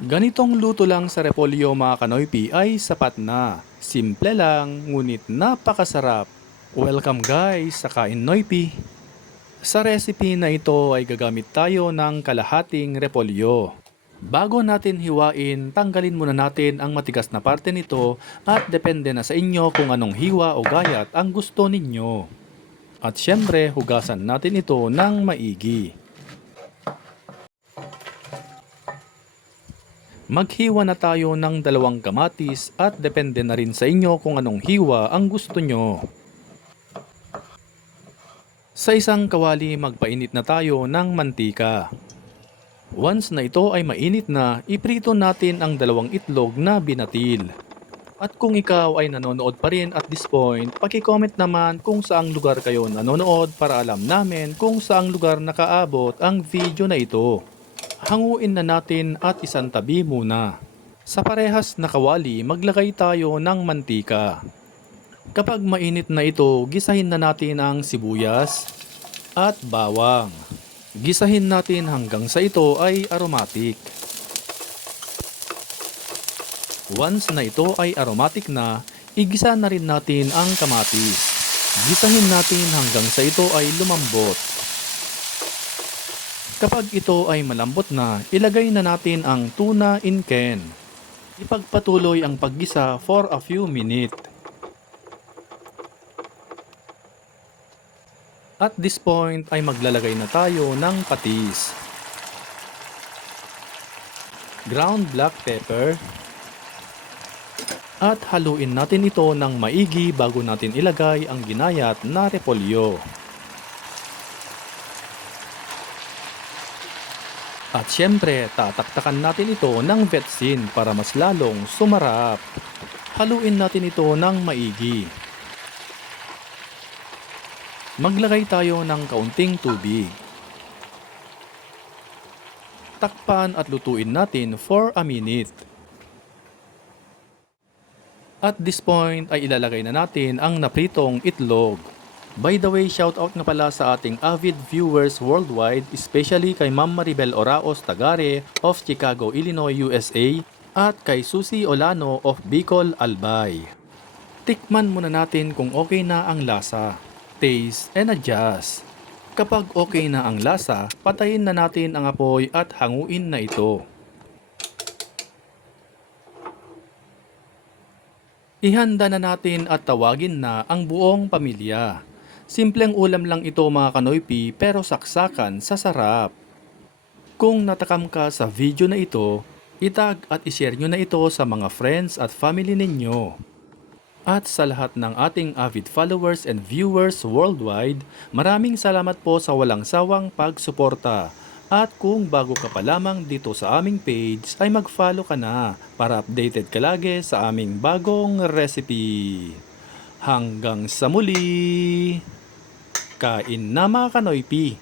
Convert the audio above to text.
Ganitong luto lang sa repolyo mga kanoypi ay sapat na. Simple lang, ngunit napakasarap. Welcome guys sa Kain Noypi. Sa recipe na ito ay gagamit tayo ng kalahating repolyo. Bago natin hiwain, tanggalin muna natin ang matigas na parte nito at depende na sa inyo kung anong hiwa o gayat ang gusto ninyo. At syempre, hugasan natin ito ng maigi. Maghiwa na tayo ng 2 kamatis at depende na rin sa inyo kung anong hiwa ang gusto nyo. Sa isang kawali, magpainit na tayo ng mantika. Once na ito ay mainit na, iprito natin ang 2 itlog na binatil. At kung ikaw ay nanonood pa rin at this point, paki-comment naman kung saang lugar kayo nanonood para alam namin kung saang lugar nakaabot ang video na ito. Hanguin na natin at isantabi muna. Sa parehas na kawali, maglagay tayo ng mantika. Kapag mainit na ito, gisahin na natin ang sibuyas at bawang. Gisahin natin hanggang sa ito ay aromatic. Once na ito ay aromatic na, igisa na rin natin ang kamatis. Gisahin natin hanggang sa ito ay lumambot. Kapag ito ay malambot na, ilagay na natin ang tuna in can. Ipagpatuloy ang paggisa for a few minutes. At this point ay maglalagay na tayo ng patis, ground black pepper, at haluin natin ito ng maigi bago natin ilagay ang ginayat na repolyo. At syempre, tataktakan natin ito ng vetsin para mas lalong sumarap. Haluin natin ito ng maigi. Maglagay tayo ng kaunting tubig. Takpan at lutuin natin for a minute. At this point ay ilalagay na natin ang napritong itlog. By the way, shoutout nga pala sa ating avid viewers worldwide, especially kay Ma'am Maribel Oraos Tagare of Chicago, Illinois, USA at kay Susie Olano of Bicol, Albay. Tikman muna natin kung okay na ang lasa. Taste and adjust. Kapag okay na ang lasa, patayin na natin ang apoy at hanguin na ito. Ihanda na natin at tawagin na ang buong pamilya. Simpleng ulam lang ito mga kanoypi pero saksakan sa sarap. Kung natakam ka sa video na ito, itag at ishare nyo na ito sa mga friends at family ninyo. At sa lahat ng ating avid followers and viewers worldwide, maraming salamat po sa walang sawang pagsuporta. At kung bago ka pa lamang dito sa aming page ay mag-follow ka na para updated ka lagi sa aming bagong recipe. Hanggang sa muli! Kain na mga kanoypi!